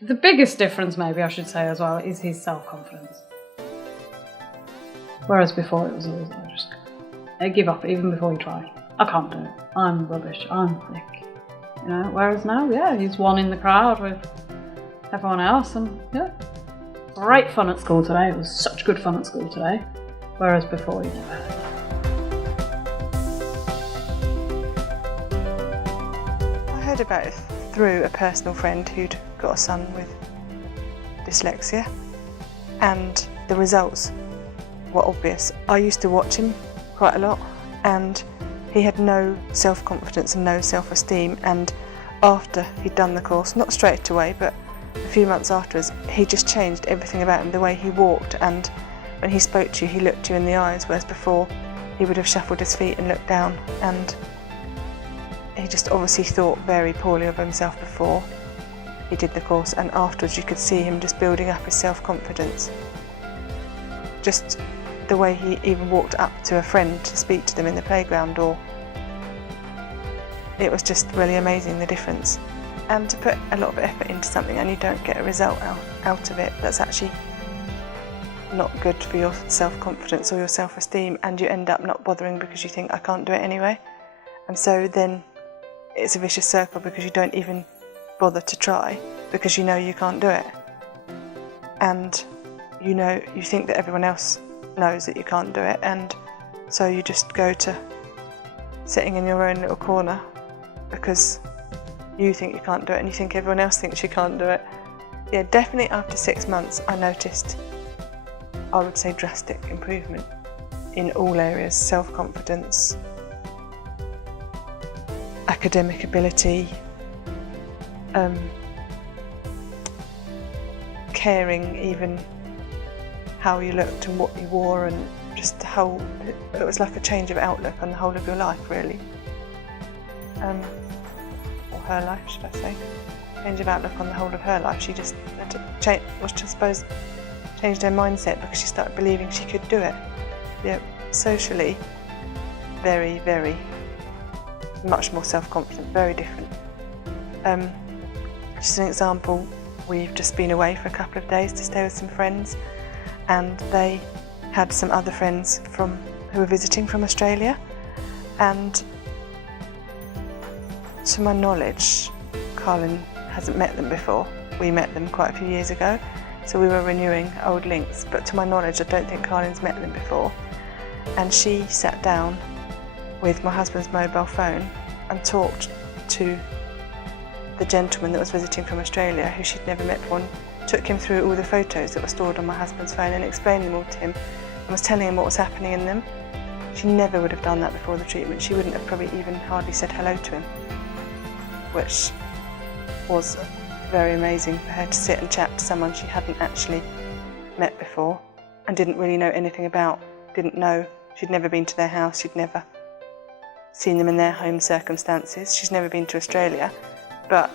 The biggest difference, maybe I should say as well, is his self-confidence. Whereas before it was always, I give up even before he tried. I can't do it. I'm rubbish. I'm thick. You know. Whereas now, yeah, he's one in the crowd with everyone else, and yeah, great fun at school today. It was such good fun at school today. Whereas before he never had. I heard about it through a personal friend who'd got a son with dyslexia, and the results were obvious. I used to watch him quite a lot, and he had no self-confidence and no self-esteem, and after he'd done the course, not straight away, but a few months afterwards, he just changed everything about him, the way he walked, and when he spoke to you, he looked you in the eyes, whereas before he would have shuffled his feet and looked down, and he just obviously thought very poorly of himself before he did the course, and afterwards you could see him just building up his self-confidence. Just the way he even walked up to a friend to speak to them in the playground, or it was just really amazing, the difference. And to put a lot of effort into something and you don't get a result out of it, that's actually not good for your self-confidence or your self-esteem, and you end up not bothering because you think, I can't do it anyway. And so then it's a vicious circle because you don't even bother to try because you know you can't do it. And you think that everyone else knows that you can't do it, and so you just go to sitting in your own little corner because you think you can't do it and you think everyone else thinks you can't do it. Yeah, definitely after 6 months I noticed, I would say, drastic improvement in all areas: self-confidence, academic ability, caring, even how you looked and what you wore, and just the whole, it was like a change of outlook on the whole of your life, really. Or her life, should I say. Change of outlook on the whole of her life. She just had to change, changed her mindset because she started believing she could do it. Yeah, socially, very, very, much more self-confident, very different. Just an example, we've just been away for a couple of days to stay with some friends, and they had some other friends who were visiting from Australia, and to my knowledge, Carlin hasn't met them before. We met them quite a few years ago, so we were renewing old links, but to my knowledge I don't think Carlin's met them before. And she sat down with my husband's mobile phone and talked to the gentleman that was visiting from Australia, who she'd never met before, and took him through all the photos that were stored on my husband's phone and explained them all to him and was telling him what was happening in them. She never would have done that before the treatment. She wouldn't have probably even hardly said hello to him, which was very amazing for her to sit and chat to someone she hadn't actually met before and didn't really know anything about, didn't know, she'd never been to their house, she'd never seen them in their home circumstances, she's never been to Australia, but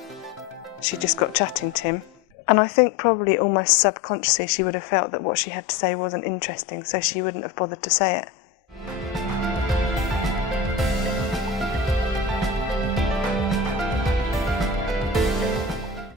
she just got chatting to him. And I think probably almost subconsciously she would have felt that what she had to say wasn't interesting, so she wouldn't have bothered to say it.